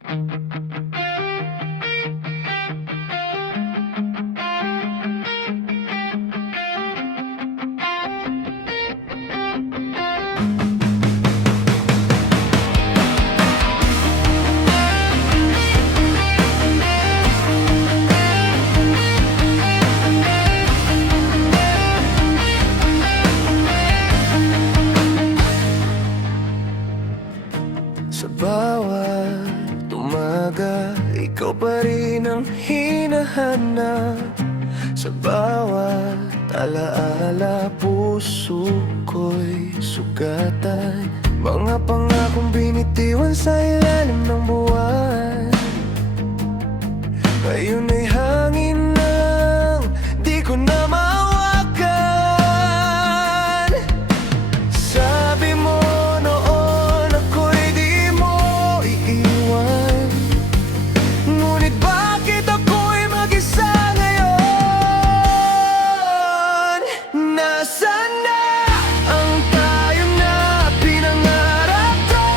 Sa bawat umaga, ikaw pa rin ang hinahanap. Sa bawat alaala, puso ko'y sugatan. Mga pangakong binitiwan sa ilalim ng buwan, ngayon ay hangin lang, di ko na mahawakan. Sabi mo noon ako'y di mo iiwan, ngunit bakit ako'y mag-isa ngayon? Nasaan na ang tayo na pinangarap ko?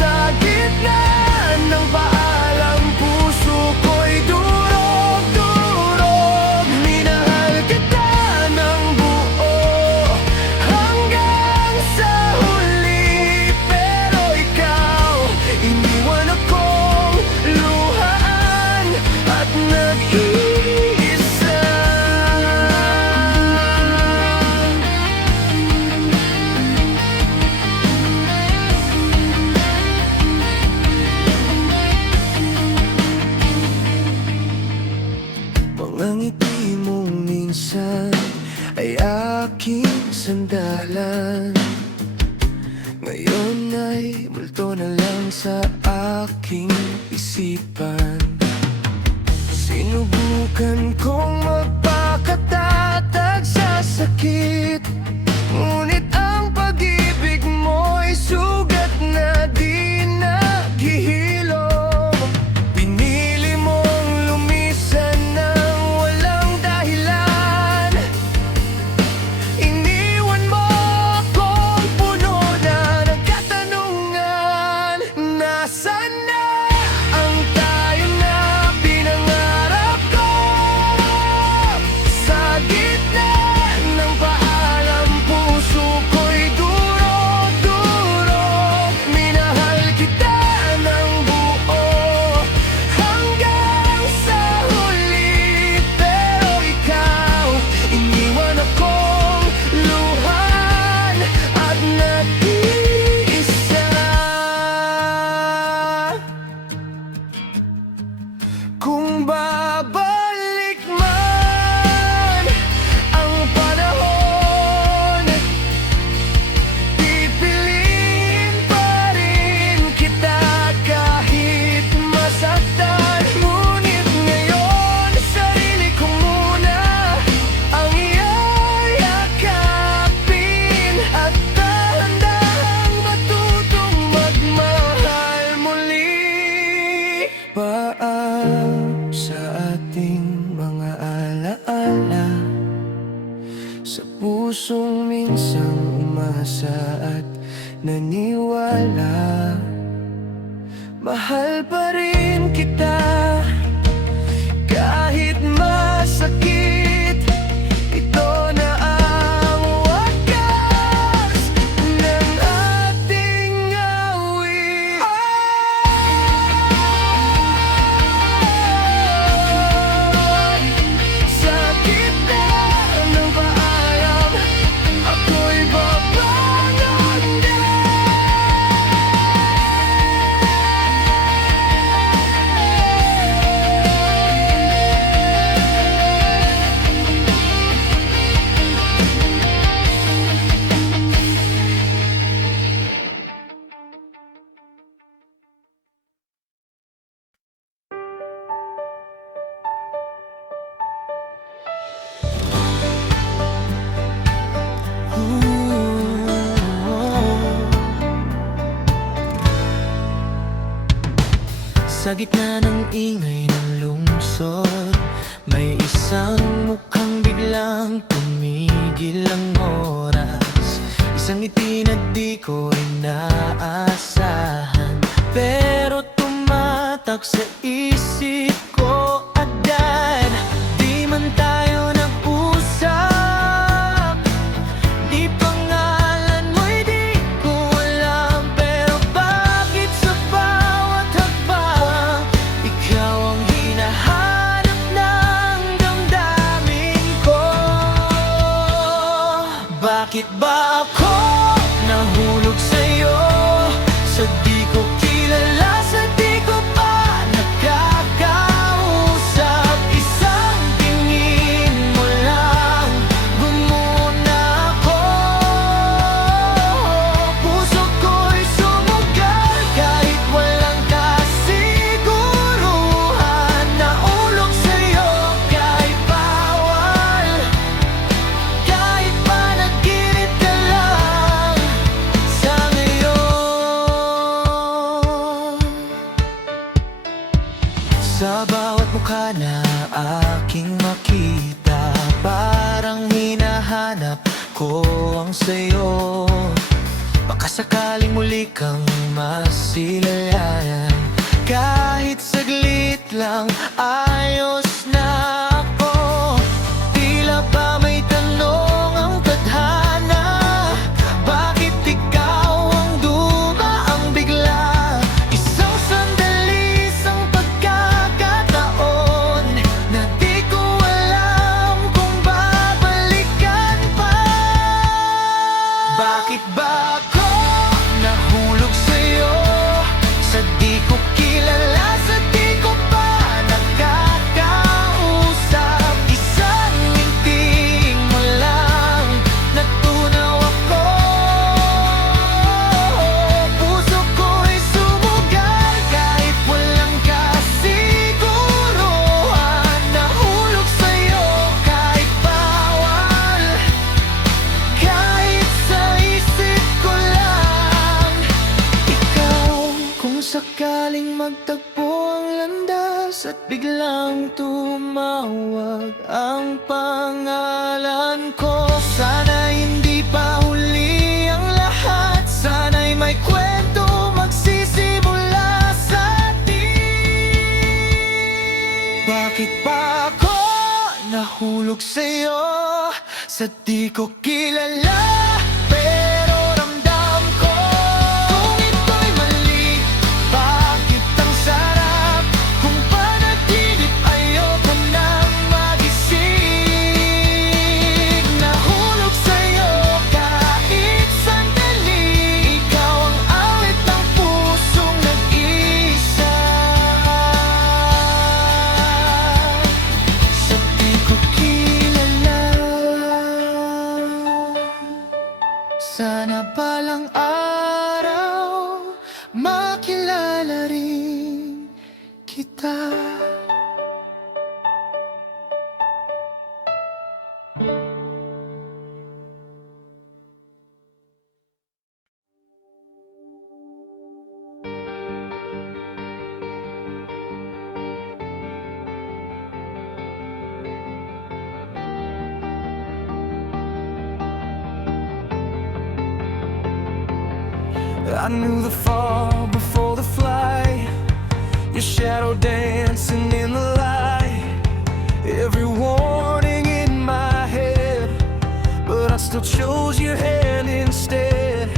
Sa gitna ng paalam, puso ko'y durog-durog. Minahal kita ng buo hanggang sa huli, pero ikaw, iniwan akong luhaan at nag-iisa. Mga ngiti mong minsan ay aking sandalan, ngayon ay multo na lang sa aking isipan. Sinubukan kong magpakatatag sa sakit, ngunit ang pag-ibig mo'y sugat na di naghihilom. Pinili mong lumisan ng walang dahilan, iniwan mo akong puno na ng katanungan. Nasaan na ang tayo na pinangarap ko? Sa gitna ng paalam, puso ko'y durog-durog. Minahal kita ng buo hanggang sa huli, pero ikaw, iniwan akong luhan at nag-iisa. Kung babalik man ang panahon, pipiliin pa rin kita kahit masaktan. Ngunit ngayon, sarili ko muna ang iyayakapin at dahan-dahang matutong magmahal muli. Paam sa ating mga alaala, sa pusong minsang umasa at naniwala. Mahal pa rin kita kahit masakit. Ito na ang wakas ng ating awit. Sa gitna ng paalam, ako'y babangon din. Sa gitna ng ingay ng lungsod, may isang mukhang biglang tumigil ang oras. Isang ngiti na di ko inaasahan, pero tumatak sa isip ko agad. Di man tayo nag-usap, di pangalan mo'y di ko alam. Pero bakit sa bawat hakbang ikaw ang hinahanap ng damdamin ko? Bakit ba ako nahulog sa'yo? Sa di ko kilala, sa di ko pa nakakausap. Isang tingin mo lang, bumuo na ako. Puso ko'y sumugal kahit walang kasiguruhan. Naulog sa'yo kahit bawal, kahit panaginip ka lang sa ngayon. Sa bawat mukha na aking makita, parang hinahanap ko ang sayo. Baka sakaling muli kang masilayan, kahit saglit lang ayos na ako. Tila ba may tanong ang tadhana, bakit ikaw ang dumaang bigla? Isang sandali, isang pagkakataon na di ko alam kung babalikan pa. Bakit ba ako nahulog sa'yo? Sa di ko kilala, sa di ko pa nakakausap. Isang nginting mo lang, natunaw ako. Puso ko'y sumugal kahit walang kasiguruhan. Nahulog sa'yo kahit bawal, kahit sa isip ko lang ikaw. Kung sakaling magtagpo ang landas at biglang tumawag ang pangalan ko, sana hindi pa huli ang lahat. Sana'y may kwento magsisimula sa atin. Bakit pa ako nahulog sa'yo? Sa di ko kilala, pero ramdam ko kung ito'y mali. Bakit ang sarap kung panaginip ayoko nang magising? Nahulog sa'yo kahit sandali, ikaw ang awit ng pusong nag-isa. Sa di ko kilala, sana balang araw makilala rin kita. I knew the fall before the flight, your shadow dancing in the light. Every warning in my head, but I still chose your hand instead.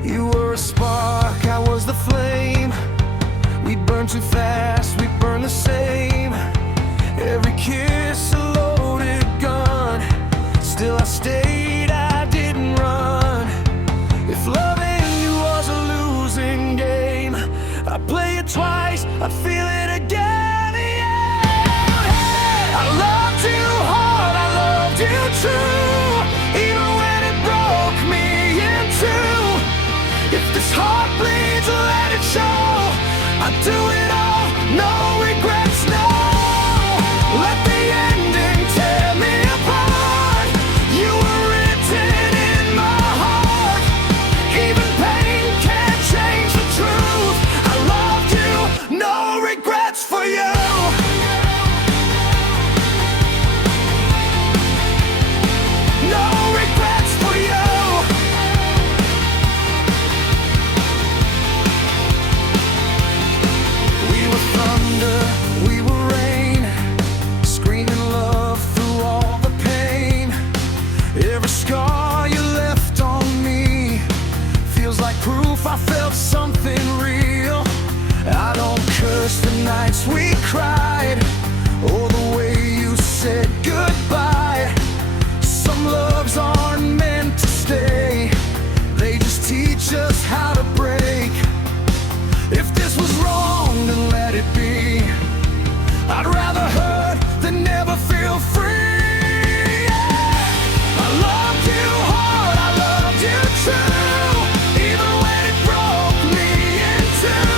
You were a spark, I was the flame. We burned too fast, we burned the same. Every kiss a loaded gun, still I stayed, I didn't run. If loving you was a losing game, I'd play it twice, I'd feel it again, yeah. I loved you hard, I loved you true, even when it broke me in two. If this heart bleeds, let it show. I'd do it all, no regrets, no. Let the ending tear me apart. You were written in my heart. Even pain can't change the truth. I loved you, no regrets for you. No regrets for you. We were from felt something real. I don't curse the nights we cried, or the way you said goodbye. Some loves aren't meant to stay, they just teach us how to break. If this was wrong, then let it be. I'd rather hurt than never feel free. I loved you hard, I loved you true, even when it broke me in two.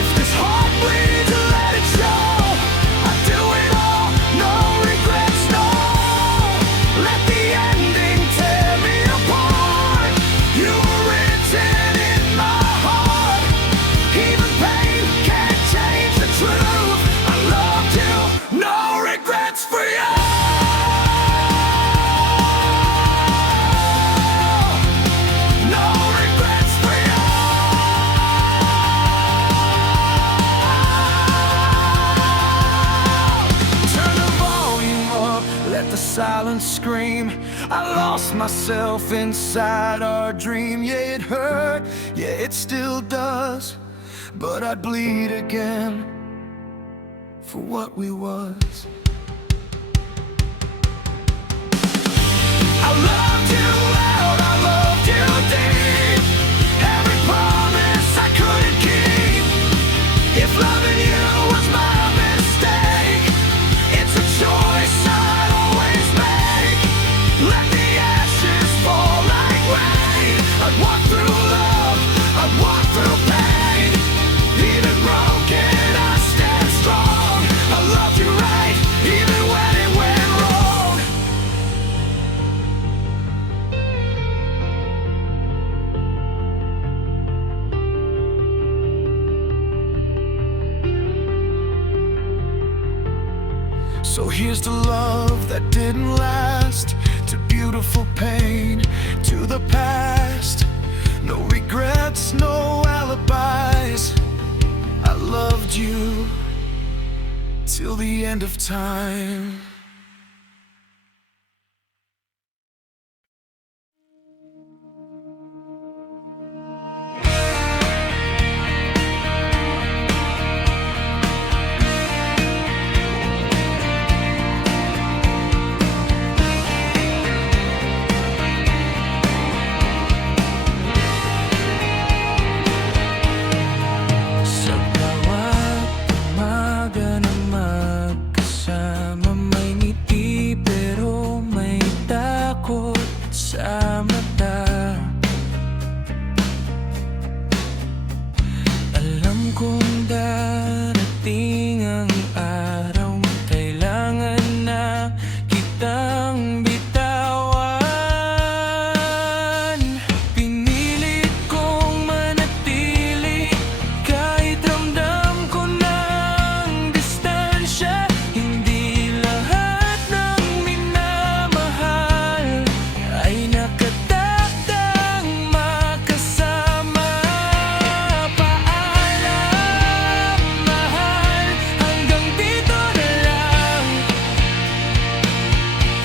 If this heart bleeds, let it show. I'd do it all, no regrets, no. Let the ending tear me apart. You were written in my heart. Even pain can't change the truth. I loved you, no regrets for you. No regrets for you. Turn the volume up, let the silence scream. I lost myself inside our dream. Yeah, it hurt, yeah, it still does, but I'd bleed again for what we was. I loved you out, I loved you deep. Every promise I couldn't keep. If loving you was my mistake, it's a choice I'd always make. Let the ashes fall like rain. I'd walk through love, I'd walk through pain. Even broken, I stand strong. I loved you right, even when it went wrong. So here's to love that didn't last, to beautiful pain, to the past. No regrets, no alibis. I loved you till the end of time. Sa bawat umaga na magkasama, may ngiti pero may takot sa mata. Alam kong darating ang araw, kailangan na kitang bitawan. Pinilit kong manatili kahit ramdam ko ng distansya. Hindi lahat ng minamahal ay nakatakdang makasama. Paalam, mahal, hanggang dito na lang.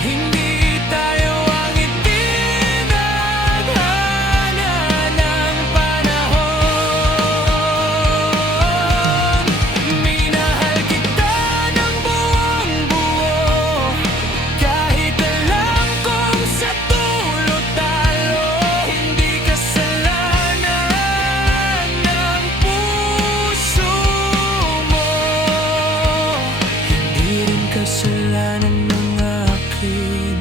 Hindi tayo ang itinadhana ng panahon. Minahal kita ng buong buo, kahit alam kong sa dulo talo. Hindi kasalanan ng puso mo, hindi rin kasalanan ng akin.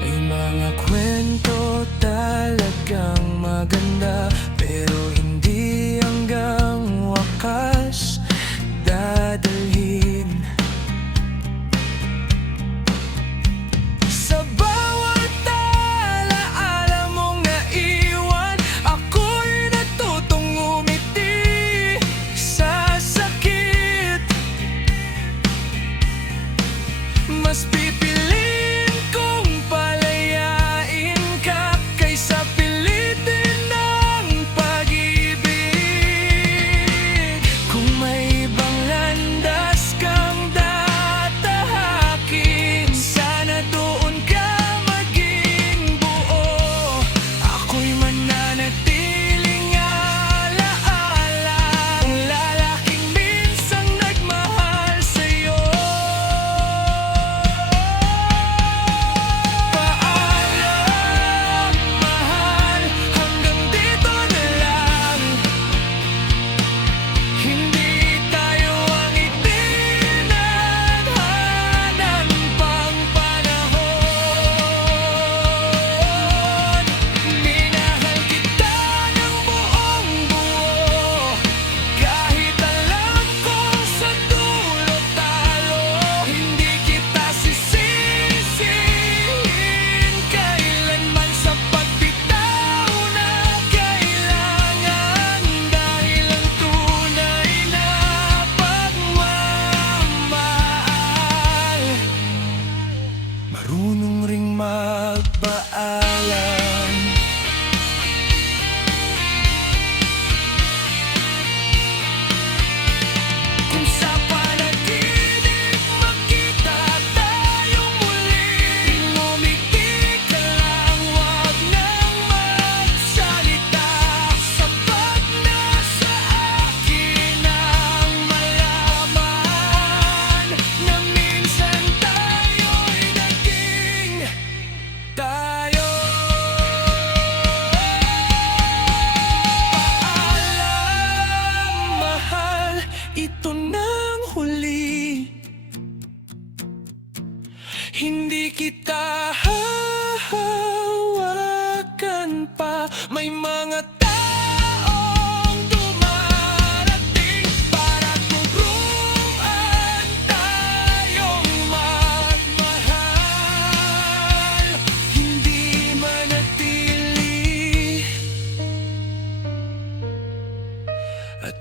May mga kwento talagang maganda, pero hindi hanggang wakas dadalhin. Sa bawat alaala mong naiwan, ako'y natutong umiti sa sakit. Mas pipiliin kong palayain ka kaysa pilitin ng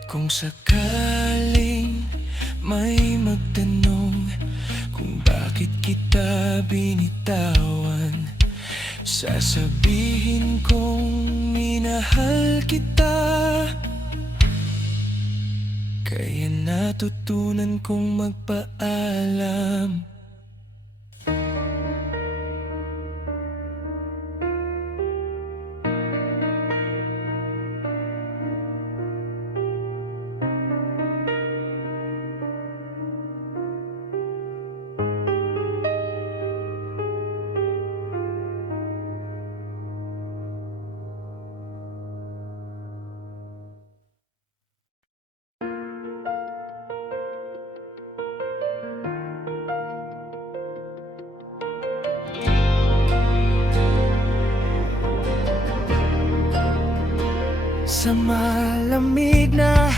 Kung sakaling may magtanong kung bakit kita binitawan, sasabihin kong minahal kita. Kaya natutunan kong magpaalam. Sa malamig na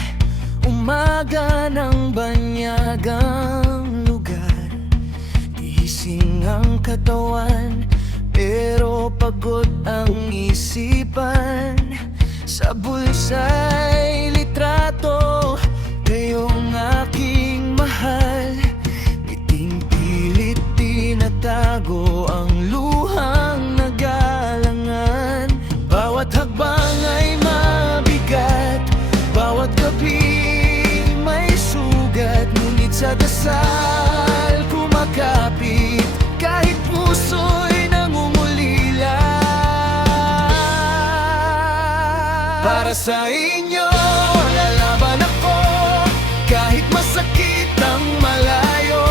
umaga ng banyagang lugar, gising ang katawan pero pagod ang isipan. Sa bulsa'y litrato, kayong aking mahal. Ngiting pilit tinatago ang luhang nagalangan. Bawat hakbang ay mabigat, bawat gabi may sugat. Ngunit sa dasal kumakapit, kahit puso'y nangungulila. Para sa inyo, lalaban ako, kahit masakit ang malayo.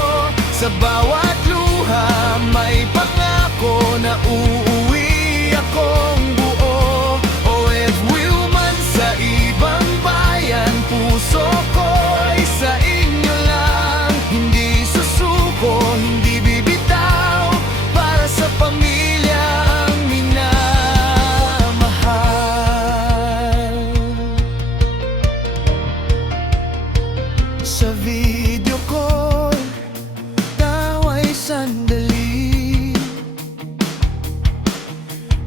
Sa bawat luha may pangako na uuwi akong buo. OFW man sa ibang bayan, puso ko'y sa inyo lang. Hindi susuko, hindi bibitaw, para sa pamilyang minamahal. Sa video call, tawa'y sandali.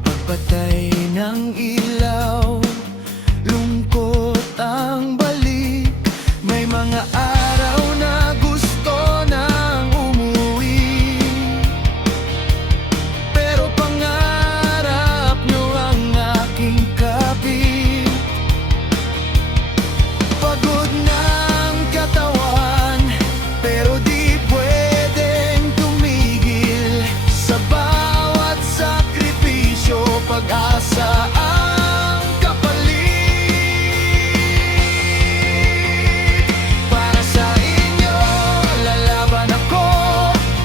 Pagpatay ng ilaw, lungkot ang balik. May mga araw na gusto nang umuwi, pero pangarap nyo ang aking kapit. Pagod ng katawan, pero di pwedeng tumigil. Sa bawat sakripisyo, pag-asa ang kapalit. Para sa inyo, lalaban ako,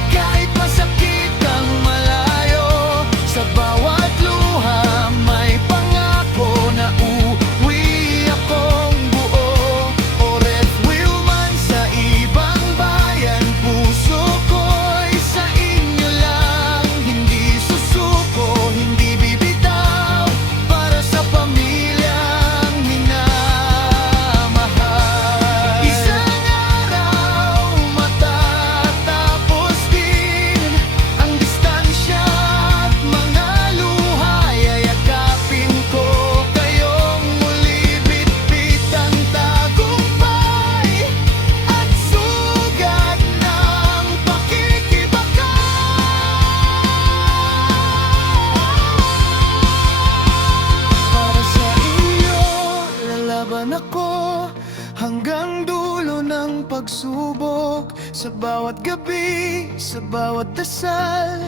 kahit masakit ang malayo. Sa bawat luha may pangako na uuwi akong buo. OFW man sa ibang bayan, puso ko'y sa inyo lang. Hindi susuko, hindi bibitaw, para sa pamilyang minamahal. Isang araw matatapos din ang distansya at mga luha. Yayakapin ko kayong muli, bitbit ang tagumpay at sugat ng pakikibaka. Para sa inyo, lalaban ako hanggang dulo ng pagsubok. Sa bawat gabi, sa bawat dasal,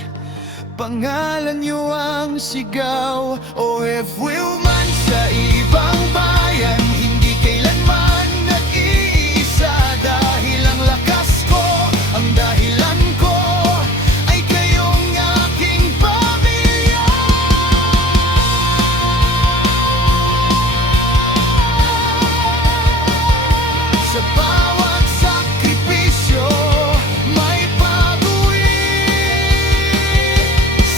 pangalan niyo ang sigaw. OFW man sa ibang bayan, hindi kailanman nag-iisa. Dahil ang lakas ko, ang dahilan ko, ay kayong aking pamilya. Sa bawat sakripisyo may pag-uwi.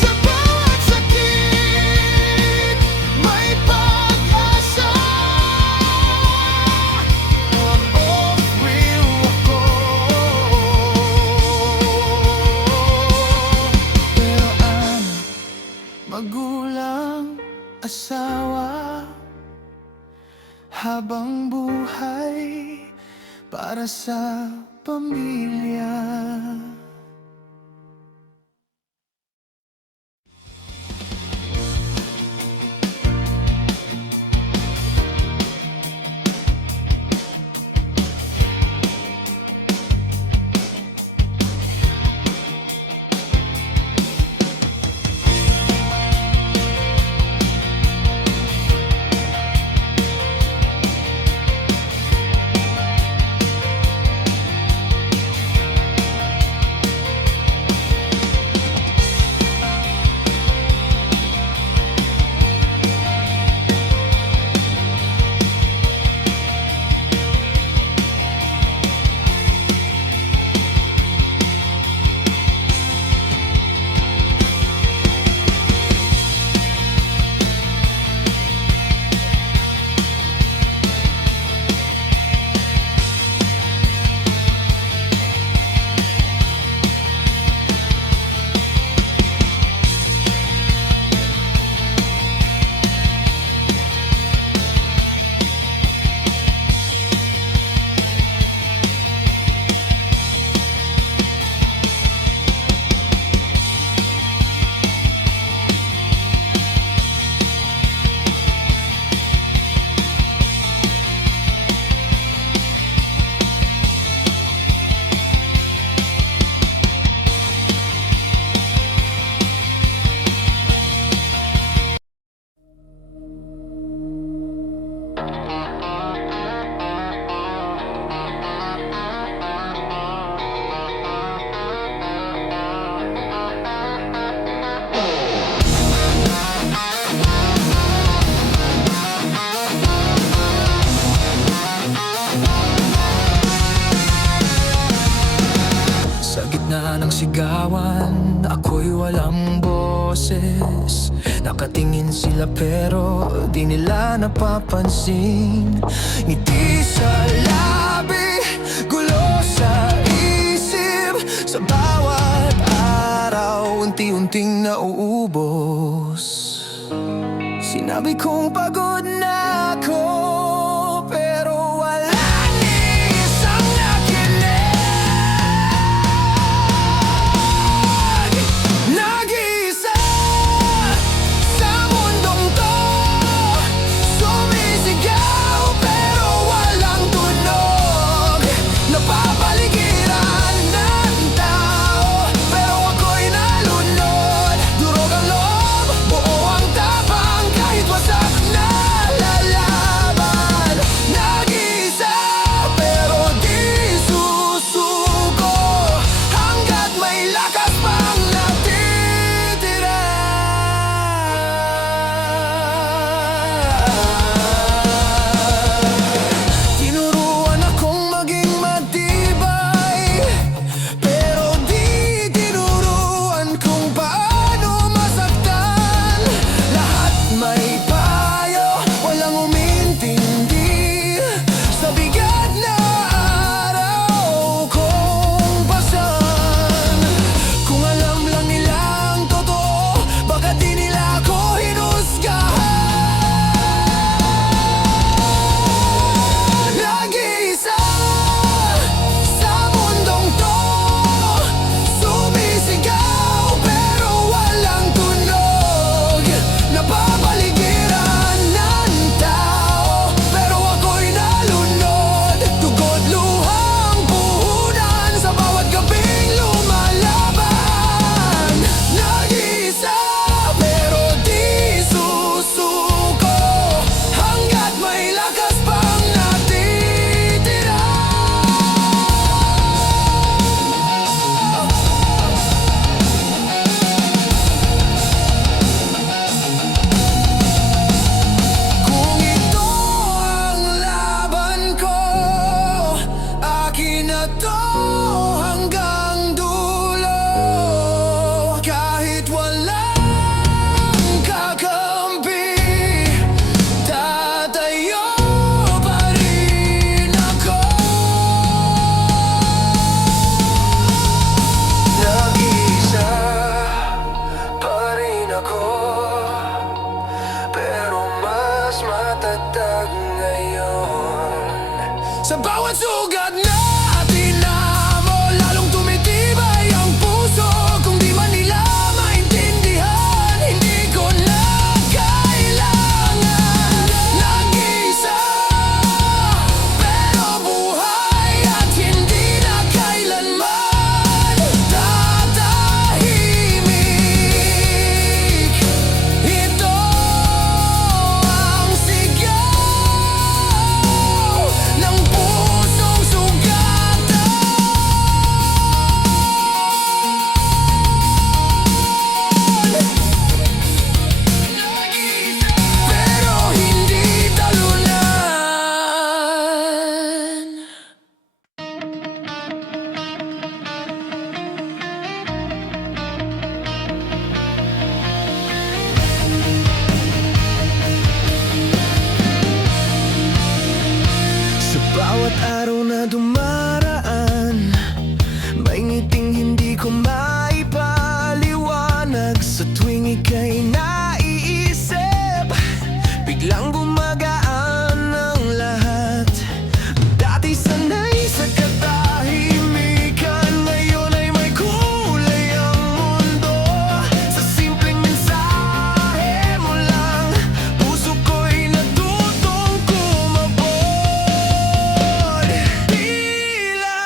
Sa bawat sakit may pag-asa. OFW ako, pero anak, magulang, asawa, habang buhay para sa pamilya. Sa gitna ng sigawan, ako'y walang boses. Nakatingin sila pero di nila napapansin. Ngiti sa labi, gulo sa isip. Sa bawat araw, unti-unting nauubos. Sinabi kong pagod na ako, pero wala ni isang nakinig. Nag-iisa sa mundong to, sumisigaw pero walang tunog. Napapaligiran ng tao, pero ako'y nalunod. Durog ang loob, buo ang tapang, kahit wasak na lalaban. Nag-iisa pero di susuko, hanggat may lakas pang natitira. Tinuruan akong maging matibay, pero di tinuruan kung paano masaktan. Lahat may payo, walang umintindi sa bigat na araw kong pasan. Kung alam lang nila ang totoo, baka di nila ako hinusgahan. Nag-iisa sa mundong to, sumisigaw pero walang tunog. Napapaligiran ng tao, pero ako'y nalunod. Dugo't luhang puhunan sa bawat gabing lumalaban. Nag-iisa pero di susuko, hanggat may lakas pang natitira. Kung ito ang laban ko, akin na to hanggang dulo. Kahit walang kakampi, tatayo pa rin ako. Nag-iisa pa rin ako, pero mas matatag ngayon. Sa bawat sugat na tinamo, lalong tumitibay ang puso. Kung di man nila maintindihan, hindi ko na kailangan nag-isa. Pero buhay at hindi na kailanman tatahimik. Ito ang sigaw ng pusong sugatan. Pero hindi talunan. Sa bawat araw na dumaraan, may ngiting hindi ko maipaliwanag. Sa tuwing ika'y naiisip, biglang gumagaan ang lahat. Dati sanay sa katahimikan, ngayon ay may kulay ang mundo. Sa simpleng mensahe mo lang, puso ko'y natutong kumabog. Tila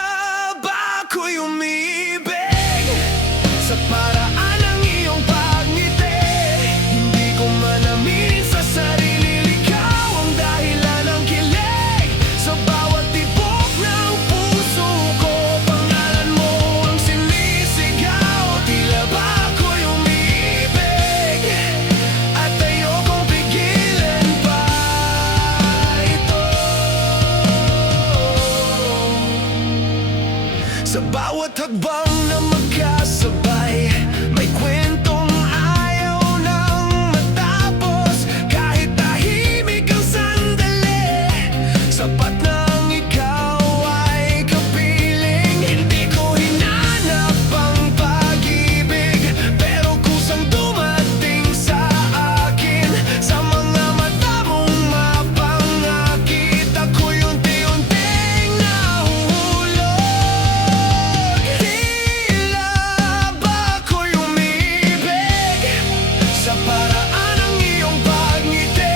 ba ako'y umibig sa paraan ng iyong pagngiti? Hindi ko man aminin sa sarili, ikaw ang dahilan ng kilig. Sa bawat tibok ng puso ko, pangalan mo ang sinisigaw. Tila ba ako'y umibig at ayokong pigilan pa ito. Sa bawat hakbang na magkasabay, may kwentong ayaw nang matapos. Kahit tahimik ang sandali, sapat nang ikaw ay kapiling. Hindi ko hinanap ang pag-ibig, pero kusang dumating sa akin. Sa mga mata mong mapangakit, ako'y unti-unting nahuhulog. Tila ba ako'y umibig sa paraan ng iyong pagngiti?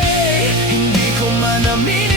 Hindi ko man aminin